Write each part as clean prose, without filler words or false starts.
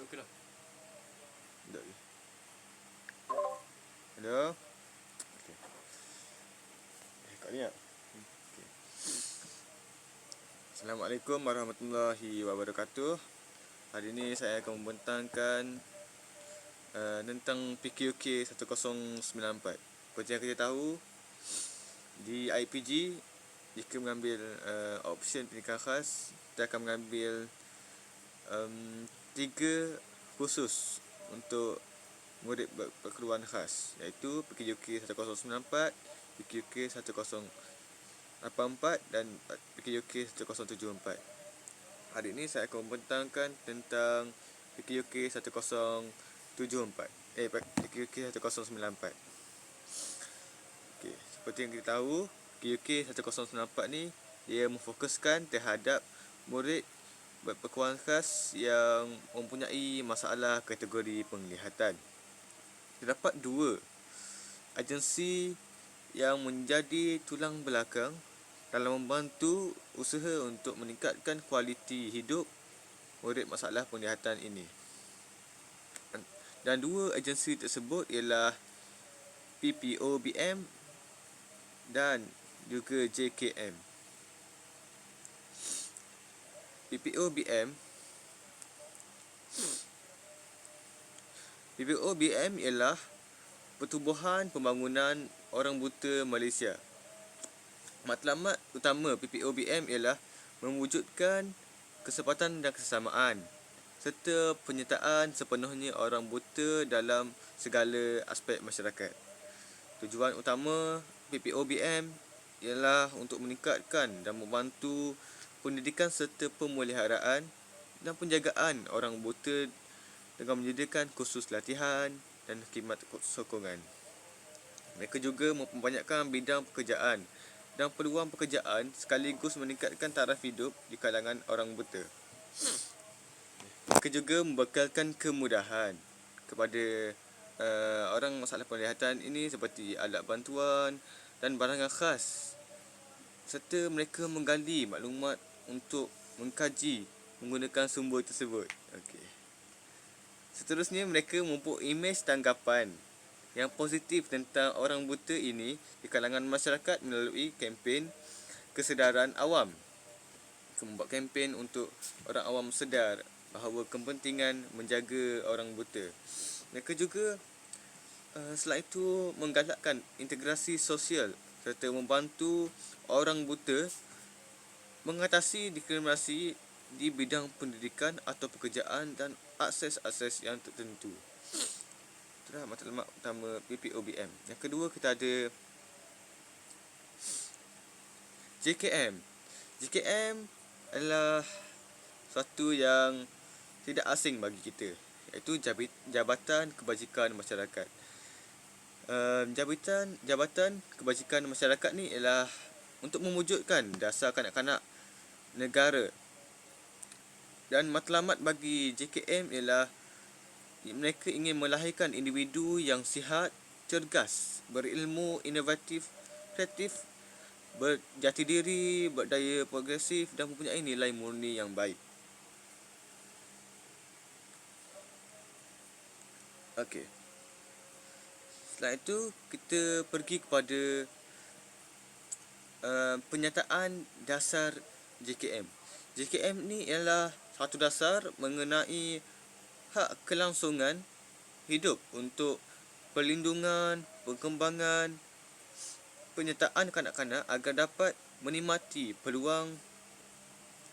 Okey dah. Sekejap lagi. Hello. Okey. Kat ni tak? Okey. Assalamualaikum warahmatullahi wabarakatuh. Hari ini saya akan membentangkan tentang PQK 1094. Seperti yang kita tahu, di IPG, jika mengambil option pendidikan khas, kita akan mengambil 3 khusus untuk murid berkeperluan khas, iaitu PQK 1094, PQK 1084 dan PQK 1074. Hari ini saya akan membentangkan tentang PQK 1074. PQK 1094. Okey, seperti yang kita tahu, PQK 1094 ni ia memfokuskan terhadap murid berkeperluan khas yang mempunyai masalah kategori penglihatan. Terdapat 2 agensi yang menjadi tulang belakang dalam membantu usaha untuk meningkatkan kualiti hidup murid masalah penglihatan ini. Dan 2 agensi tersebut ialah PPOBM dan juga JKM. PPOBM ialah Pertubuhan Pembangunan Orang Buta Malaysia. Matlamat utama PPOBM ialah mewujudkan kesempatan dan kesesamaan serta penyertaan sepenuhnya orang buta dalam segala aspek masyarakat. Tujuan utama PPOBM ialah untuk meningkatkan dan membantu pendidikan serta pemeliharaan dan penjagaan orang buta dengan menyediakan kursus latihan dan khidmat sokongan. Mereka juga memperbanyakkan bidang pekerjaan dan peluang pekerjaan sekaligus meningkatkan taraf hidup di kalangan orang buta. Mereka juga membekalkan kemudahan kepada orang masalah penglihatan ini seperti alat bantuan dan barangan khas, serta mereka menggali maklumat untuk mengkaji menggunakan sumber tersebut. Okey. Seterusnya, mereka memupuk imej tanggapan yang positif tentang orang buta ini di kalangan masyarakat melalui kempen kesedaran awam. Mereka membuat kempen untuk orang awam sedar bahawa kepentingan menjaga orang buta. Mereka juga selain itu menggalakkan integrasi sosial serta membantu orang buta mengatasi diskriminasi di bidang pendidikan atau pekerjaan dan akses-akses yang tertentu. Itulah matlamat utama PPOBM. Yang kedua, kita ada JKM. JKM adalah satu yang tidak asing bagi kita, iaitu Jabatan Kebajikan Masyarakat. Jabatan Kebajikan Masyarakat ni ialah untuk mewujudkan dasar kanak-kanak negara. Dan matlamat bagi JKM ialah mereka ingin melahirkan individu yang sihat, cergas, berilmu, inovatif, kreatif, berjati diri, berdaya progresif dan mempunyai nilai murni yang baik. Okey. Setelah itu, kita pergi kepada penyataan dasar JKM. JKM ni ialah satu dasar mengenai hak kelangsungan hidup untuk perlindungan, perkembangan, penyertaan kanak-kanak agar dapat menikmati peluang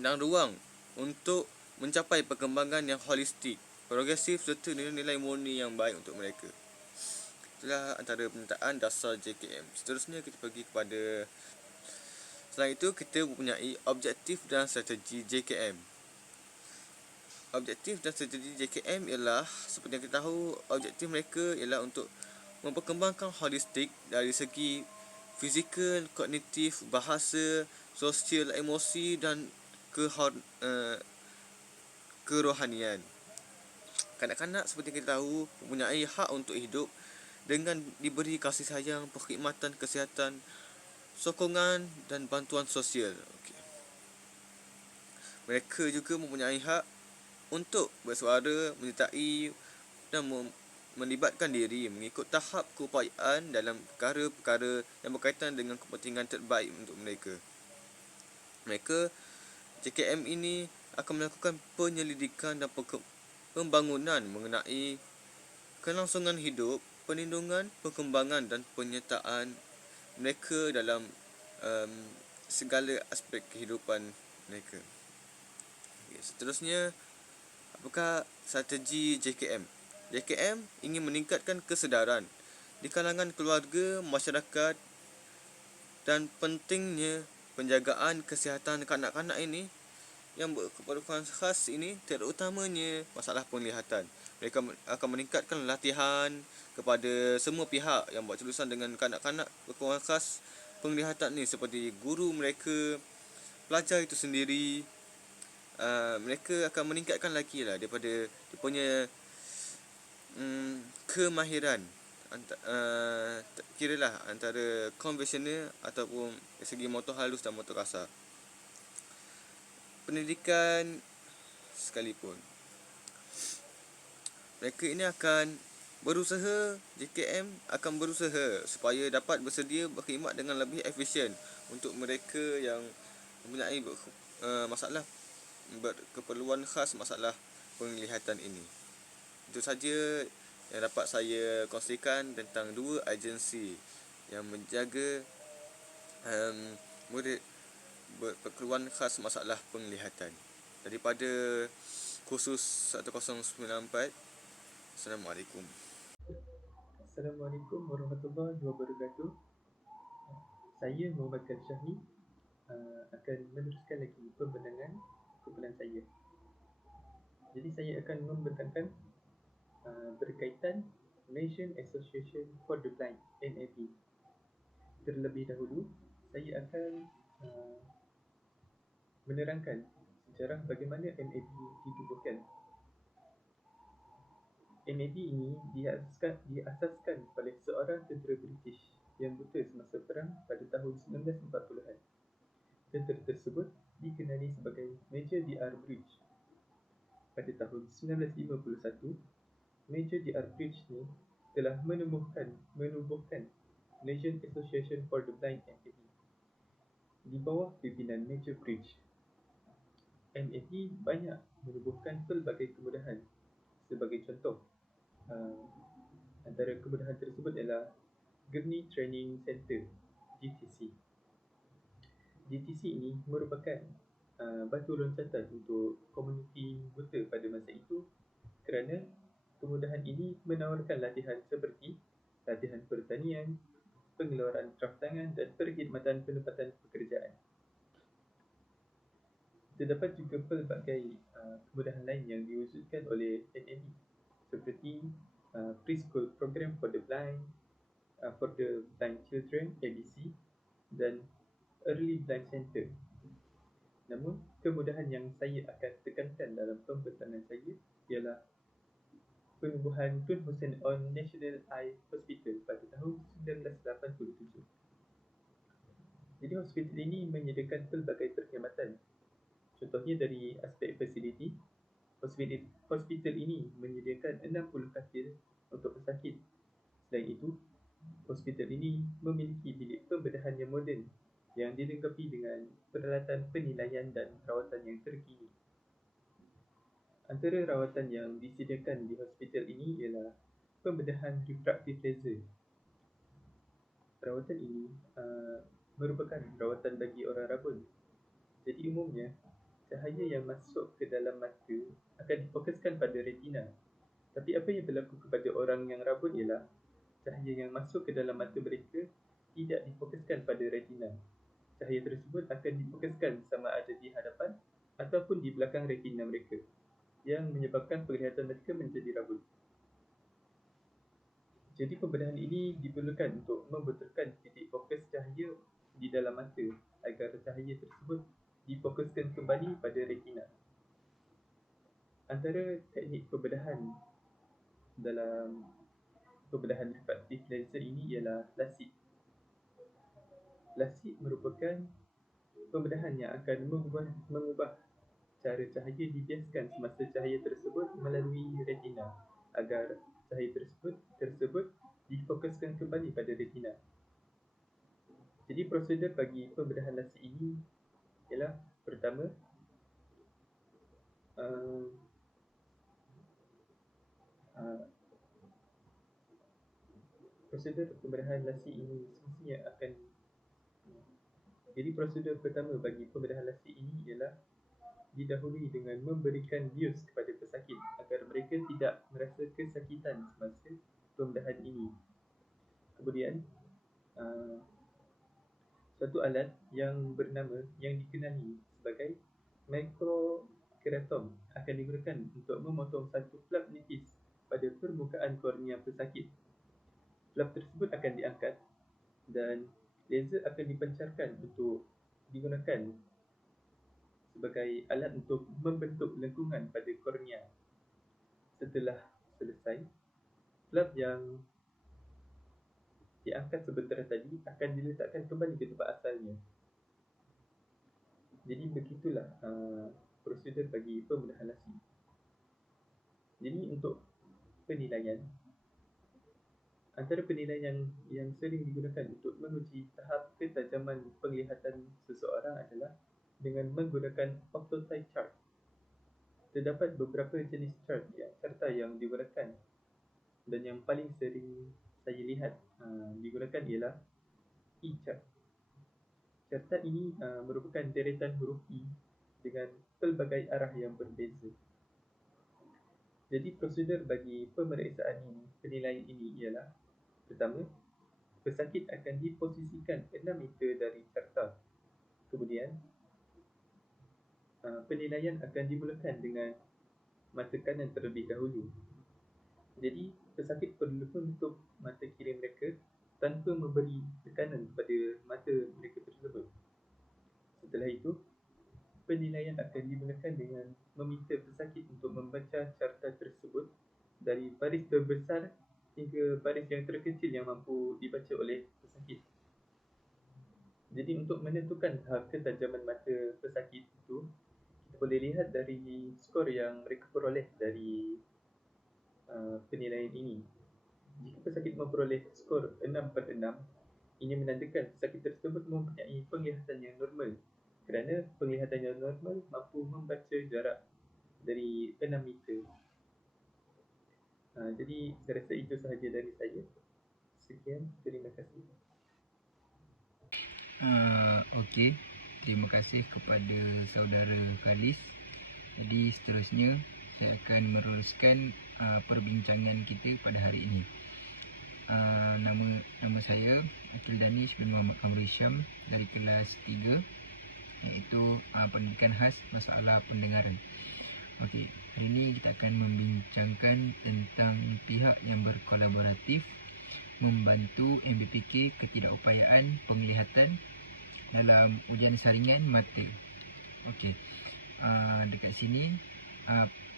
dan ruang untuk mencapai perkembangan yang holistik, progresif serta nilai-nilai murni yang baik untuk mereka. Itulah antara penyataan dasar JKM. Seterusnya kita pergi kepada, selain itu kita mempunyai objektif dan strategi JKM. Objektif dan strategi JKM ialah, seperti yang kita tahu, objektif mereka ialah untuk memperkembangkan holistik dari segi fizikal, kognitif, bahasa, sosial, emosi dan kerohanian. Kanak-kanak seperti yang kita tahu mempunyai hak untuk hidup dengan diberi kasih sayang, perkhidmatan kesihatan, sokongan dan bantuan sosial. Mereka juga mempunyai hak untuk bersuara, menyertai dan melibatkan diri mengikut tahap keupayaan dalam perkara-perkara yang berkaitan dengan kepentingan terbaik untuk mereka. Mereka, JKM ini akan melakukan penyelidikan dan pembangunan mengenai kelangsungan hidup, perlindungan, perkembangan dan penyertaan mereka dalam segala aspek kehidupan mereka. Seterusnya, apakah strategi JKM? JKM ingin meningkatkan kesedaran di kalangan keluarga, masyarakat dan pentingnya penjagaan kesihatan kanak-kanak ini yang berkeperluan khas ini, terutamanya masalah penglihatan. Mereka akan meningkatkan latihan kepada semua pihak yang buat jurusan dengan kanak-kanak berkeperluan khas penglihatan ni, seperti guru mereka, pelajar itu sendiri. Mereka akan meningkatkan lagi lah daripada dia punya kemahiran kiralah antara konvensional ataupun dari segi motor halus dan motor kasar. Pendidikan sekalipun, mereka ini akan berusaha, JKM akan berusaha supaya dapat bersedia berkhidmat dengan lebih efisien untuk mereka yang mempunyai masalah berkeperluan khas, masalah penglihatan ini. Itu saja yang dapat saya kongsikan tentang dua agensi yang menjaga murid berkeperluan khas masalah penglihatan. Daripada khusus 1094, Assalamualaikum. Assalamualaikum warahmatullahi wabarakatuh. Saya Muhammad Syahmi akan meneruskan lagi pembenangan kumpulan saya. Jadi saya akan membentangkan berkaitan Malaysian Association for the Blind, MAB. Terlebih dahulu, saya akan menerangkan sejarah bagaimana MAB ditubuhkan. MAB ini diasaskan oleh seorang tentera British yang buta semasa perang pada tahun 1940-an. Tentera tersebut dikenali sebagai Major D.R. Bridge. Pada tahun 1951, Major D.R. Bridge ni telah menubuhkan Malaysian Association for the Blind, MAB. Di bawah pimpinan Major Bridge, MAB banyak menubuhkan pelbagai kemudahan. Sebagai contoh, antara kemudahan tersebut ialah Gurney Training Centre, GTC. GTC ini merupakan batu loncatan untuk komuniti buta pada masa itu, kerana kemudahan ini menawarkan latihan seperti latihan pertanian, pengeluaran kraf tangan dan perkhidmatan penempatan pekerjaan. Terdapat juga pelbagai kemudahan lain yang diwujudkan oleh MAB, seperti Preschool Program for the Blind, for the Blind Children, ABC, dan Early Blind Centre. Namun, kemudahan yang saya akan tekankan dalam pembentangan saya ialah penubuhan Tun Hussein On National Eye Hospital pada tahun 1987. Jadi, hospital ini menyediakan pelbagai perkhidmatan. Contohnya dari aspek fasiliti, hospital ini menyediakan 60 katil untuk pesakit. Selain itu, hospital ini memiliki bilik pembedahan yang moden yang dilengkapi dengan peralatan penilaian dan rawatan yang terkini. Antara rawatan yang disediakan di hospital ini ialah pembedahan refractive laser. Rawatan ini merupakan rawatan bagi orang rabun. Jadi umumnya, cahaya yang masuk ke dalam mata akan difokuskan pada retina. Tapi apa yang berlaku kepada orang yang rabun ialah cahaya yang masuk ke dalam mata mereka tidak difokuskan pada retina. Cahaya tersebut akan difokuskan sama ada di hadapan ataupun di belakang retina mereka, yang menyebabkan penglihatan mereka menjadi rabun. Jadi pembedahan ini diperlukan untuk membetulkan titik fokus cahaya di dalam mata agar cahaya tersebut difokuskan kembali pada retina. Antara teknik pembedahan dalam pembedahan refractive laser ini ialah LASIK. LASIK merupakan pembedahan yang akan mengubah cara cahaya dibiaskan semasa cahaya tersebut melalui retina agar cahaya tersebut difokuskan kembali pada retina. Jadi prosedur bagi pembedahan lasik ini ialah pertama, prosedur pembedahan lasik ini semestinya akan Jadi prosedur pertama bagi pembedahan lasik ini ialah didahului dengan memberikan bius kepada pesakit agar mereka tidak merasa kesakitan semasa pembedahan ini. Kemudian satu alat yang dikenali sebagai microkeratom akan digunakan untuk memotong satu flap nipis pada permukaan kornea pesakit. Flap tersebut akan diangkat dan laser akan dipancarkan untuk digunakan sebagai alat untuk membentuk lengkungan pada kornea. Setelah selesai, flap yang diangkat sebentar tadi akan diletakkan kembali ke tempat asalnya. Jadi begitulah prosedur bagi pembedahan lasik. Jadi untuk penilaian, antara penilaian yang sering digunakan untuk menguji tahap ketajaman penglihatan seseorang adalah dengan menggunakan optotype chart. Terdapat beberapa jenis carta yang digunakan dan yang paling sering saya lihat digunakan ialah E-chart. Carta ini merupakan deretan huruf E dengan pelbagai arah yang berbeza. Jadi prosedur bagi pemeriksaan penilaian ini ialah pertama, pesakit akan diposisikan 6 meter dari carta. Kemudian penilaian akan dimulakan dengan mata kanan terlebih dahulu. Jadi pesakit perlu menutup mata kiri mereka tanpa memberi tekanan kepada mata mereka tersebut. Setelah itu, penilaian akan dimulakan dengan meminta pesakit untuk membaca carta tersebut dari baris terbesar hingga baris yang terkecil yang mampu dibaca oleh pesakit. Jadi untuk menentukan tahap ketajaman mata pesakit itu, kita boleh lihat dari skor yang mereka peroleh dari penilaian ini. Jika pesakit memperoleh skor 6/6, ini menandakan pesakit tersebut mempunyai penglihatan yang normal, kerana penglihatan yang normal mampu membaca jarak dari 6 meter. Jadi saya rasa itu sahaja dari saya. Sekian, terima kasih. Okey, terima kasih kepada saudara Khalis. Jadi seterusnya saya akan meneruskan perbincangan kita pada hari ini. Nama saya Akil Danish bin Muhammad Amri Syam dari kelas 3, iaitu pendidikan khas masalah pendengaran. Okey, hari ini kita akan membincangkan tentang pihak yang berkolaboratif membantu MBPK ketidakupayaan penglihatan dalam ujian saringan mata. Okey, dekat sini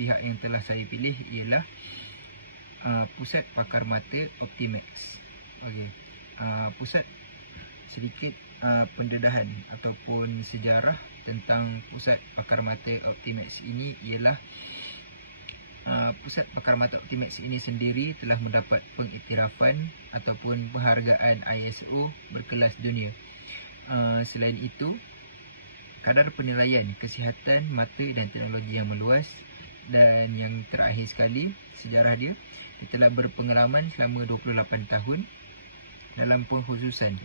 pihak yang telah saya pilih ialah Pusat Pakar Mata Optimax. Okey, pusat sedikit pendedahan ataupun sejarah tentang Pusat Pakar Mata Optimax ini ialah Pusat Pakar Mata Optimax ini sendiri telah mendapat pengiktirafan ataupun penghargaan ISO berkelas dunia. Selain itu, kadar penilaian kesihatan mata dan teknologi yang meluas, dan yang terakhir sekali, sejarah dia telah berpengalaman selama 28 tahun dalam pengkhususan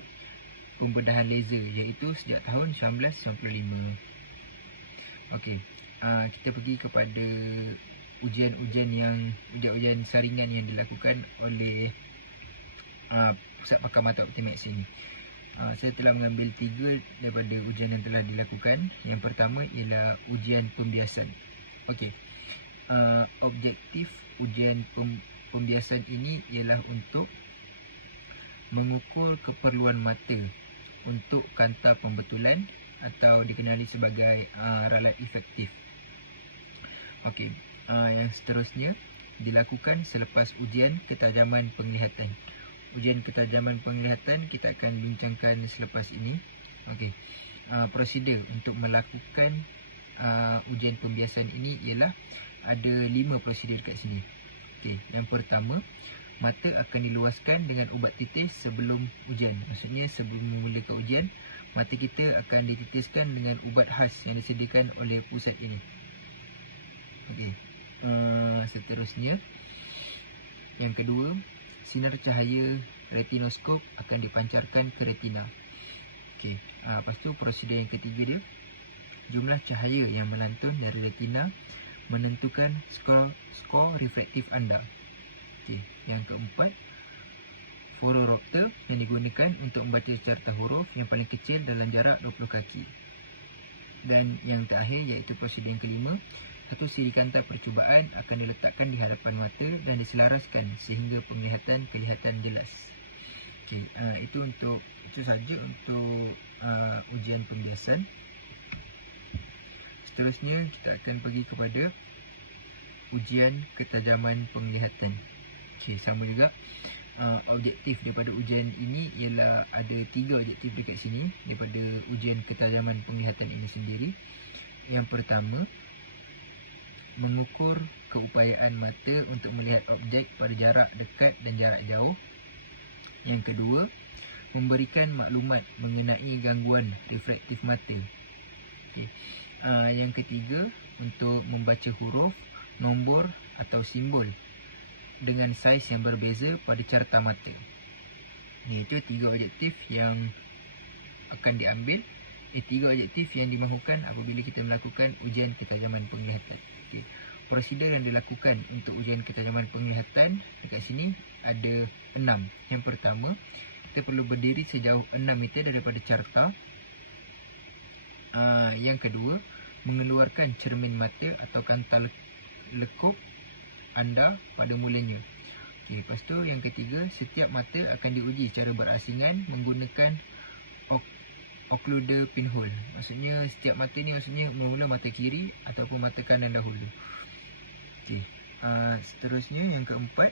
pembedahan laser, iaitu sejak tahun 1995. Okey, kita pergi kepada ujian saringan yang dilakukan oleh Pusat Pakar Mata Optimax ini. Saya telah mengambil 3 daripada ujian yang telah dilakukan. Yang pertama ialah ujian pembiasan. Okey, objektif ujian pembiasan ini ialah untuk mengukur keperluan mata untuk kanta pembetulan atau dikenali sebagai ralat efektif. Okey, yang seterusnya dilakukan selepas ujian ketajaman penglihatan. Ujian ketajaman penglihatan kita akan bincangkan selepas ini. Okey, prosedur untuk melakukan ujian pembiasan ini ialah ada 5 prosedur kat sini. Okey, yang pertama, mata akan diluaskan dengan ubat titis sebelum ujian. Maksudnya sebelum memulakan ujian, mata kita akan dititiskan dengan ubat khas yang disediakan oleh pusat ini. Okey. Seterusnya, yang kedua, sinar cahaya retinoskop akan dipancarkan ke retina. Okey. Lepas tu prosedur yang ketiga dia, jumlah cahaya yang melantun dari retina menentukan skor refraktif anda. Okey. Yang keempat, phoropter yang digunakan untuk membaca carta huruf yang paling kecil dalam jarak 20 kaki. Dan yang terakhir iaitu prosedur yang kelima, satu siri kanta percubaan akan diletakkan di hadapan mata dan diselaraskan sehingga penglihatan kelihatan jelas. Okey, itu saja untuk ujian pembiasan. Seterusnya kita akan pergi kepada ujian ketajaman penglihatan. Okey, sama juga. Objektif daripada ujian ini ialah ada 3 objektif dekat sini daripada ujian ketajaman penglihatan ini sendiri. Yang pertama, mengukur keupayaan mata untuk melihat objek pada jarak dekat dan jarak jauh. Yang kedua, memberikan maklumat mengenai gangguan refraktif mata. Okay. Yang ketiga, untuk membaca huruf, nombor atau simbol dengan saiz yang berbeza pada carta mata. Itu 3 objektif yang akan diambil. 3 objektif yang dimahukan apabila kita melakukan ujian ketajaman penglihatan. Okay. Prosedur yang dilakukan untuk ujian ketajaman penglihatan dekat sini ada 6. Yang pertama, kita perlu berdiri sejauh 6 meter daripada carta. Yang kedua, mengeluarkan cermin mata atau kanta lekuk anda pada mulanya. Okey, lepas tu yang ketiga, setiap mata akan diuji secara berasingan menggunakan occluder pinhole. Maksudnya setiap mata ni mula-mula mata kiri ataupun mata kanan dahulu. Okey. Seterusnya yang keempat,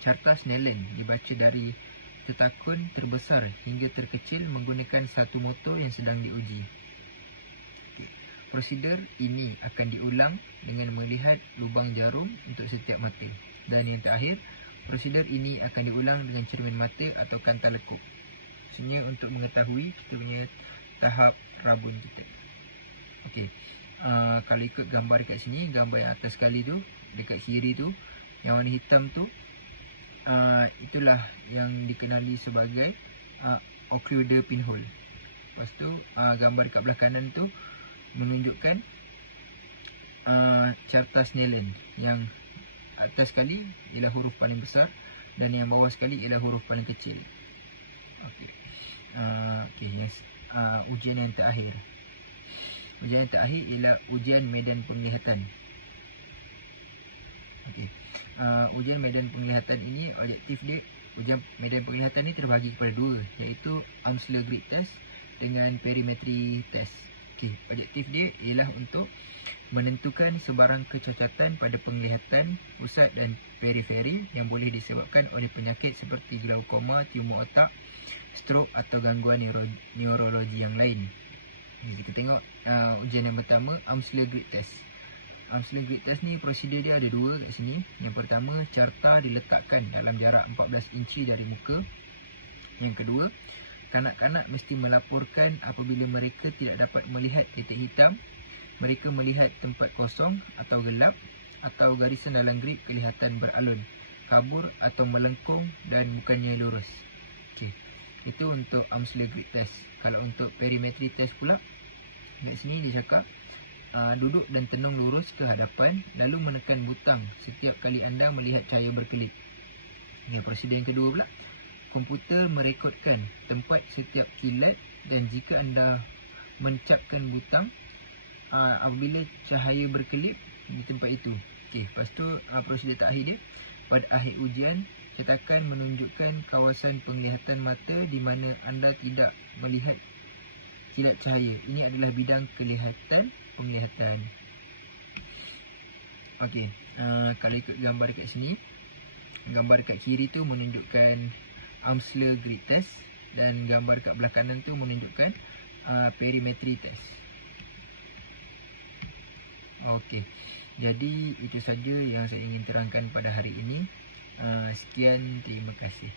carta Snellen dibaca dari tetakun terbesar hingga terkecil menggunakan satu motor yang sedang diuji. Okay. Prosedur ini akan diulang dengan melihat lubang jarum untuk setiap mata. Dan yang terakhir, prosedur ini akan diulang dengan cermin mata atau kanta lekuk. Maksudnya untuk mengetahui kita punya tahap rabun kita. Okey. Kalau ikut gambar dekat sini, gambar yang atas sekali tu, dekat kiri tu, yang warna hitam tu, itulah yang dikenali sebagai occluder pinhole. Lepas tu gambar dekat belah kanan tu menunjukkan carta Snellen. Yang atas sekali ialah huruf paling besar dan yang bawah sekali ialah huruf paling kecil. Okey. Ujian yang terakhir. Ujian yang terakhir ialah ujian medan penglihatan. Okey. Ujian medan penglihatan ini, objektif dia, ujian medan penglihatan ni terbahagi kepada 2, iaitu Amsler Grid Test dengan Perimetry Test. Okey, objektif dia ialah untuk menentukan sebarang kecacatan pada penglihatan pusat dan periferi yang boleh disebabkan oleh penyakit seperti glaukoma, tumor otak, stroke atau gangguan neurologi yang lain. Kita tengok ujian yang pertama, Amsler Grid Test. Amsler Grid Test ni prosedur dia ada 2 kat sini. Yang pertama, carta diletakkan dalam jarak 14 inci dari muka. Yang kedua, kanak-kanak mesti melaporkan apabila mereka tidak dapat melihat titik hitam, mereka melihat tempat kosong atau gelap, atau garisan dalam grid kelihatan beralun, kabur atau melengkung dan bukannya lurus. Okey. Itu untuk Amsler Grid Test. Kalau untuk Perimetry Test pula, kat sini dia cakap duduk dan tenung lurus ke hadapan lalu menekan butang setiap kali anda melihat cahaya berkelip. Prosedur yang kedua pula, komputer merekodkan tempat setiap kilat dan jika anda mencapkan butang apabila cahaya berkelip di tempat itu. Okey, lepas tu prosedur terakhir dia, pada akhir ujian cetakan menunjukkan kawasan penglihatan mata di mana anda tidak melihat kilat cahaya. Ini adalah bidang penglihatan. Okey, kalau ikut gambar dekat sini, gambar dekat kiri tu menunjukkan Amsler Grid Test dan gambar dekat belah kanan tu menunjukkan Perimetry Test. Okey. Jadi itu saja yang saya ingin terangkan pada hari ini. Sekian, terima kasih.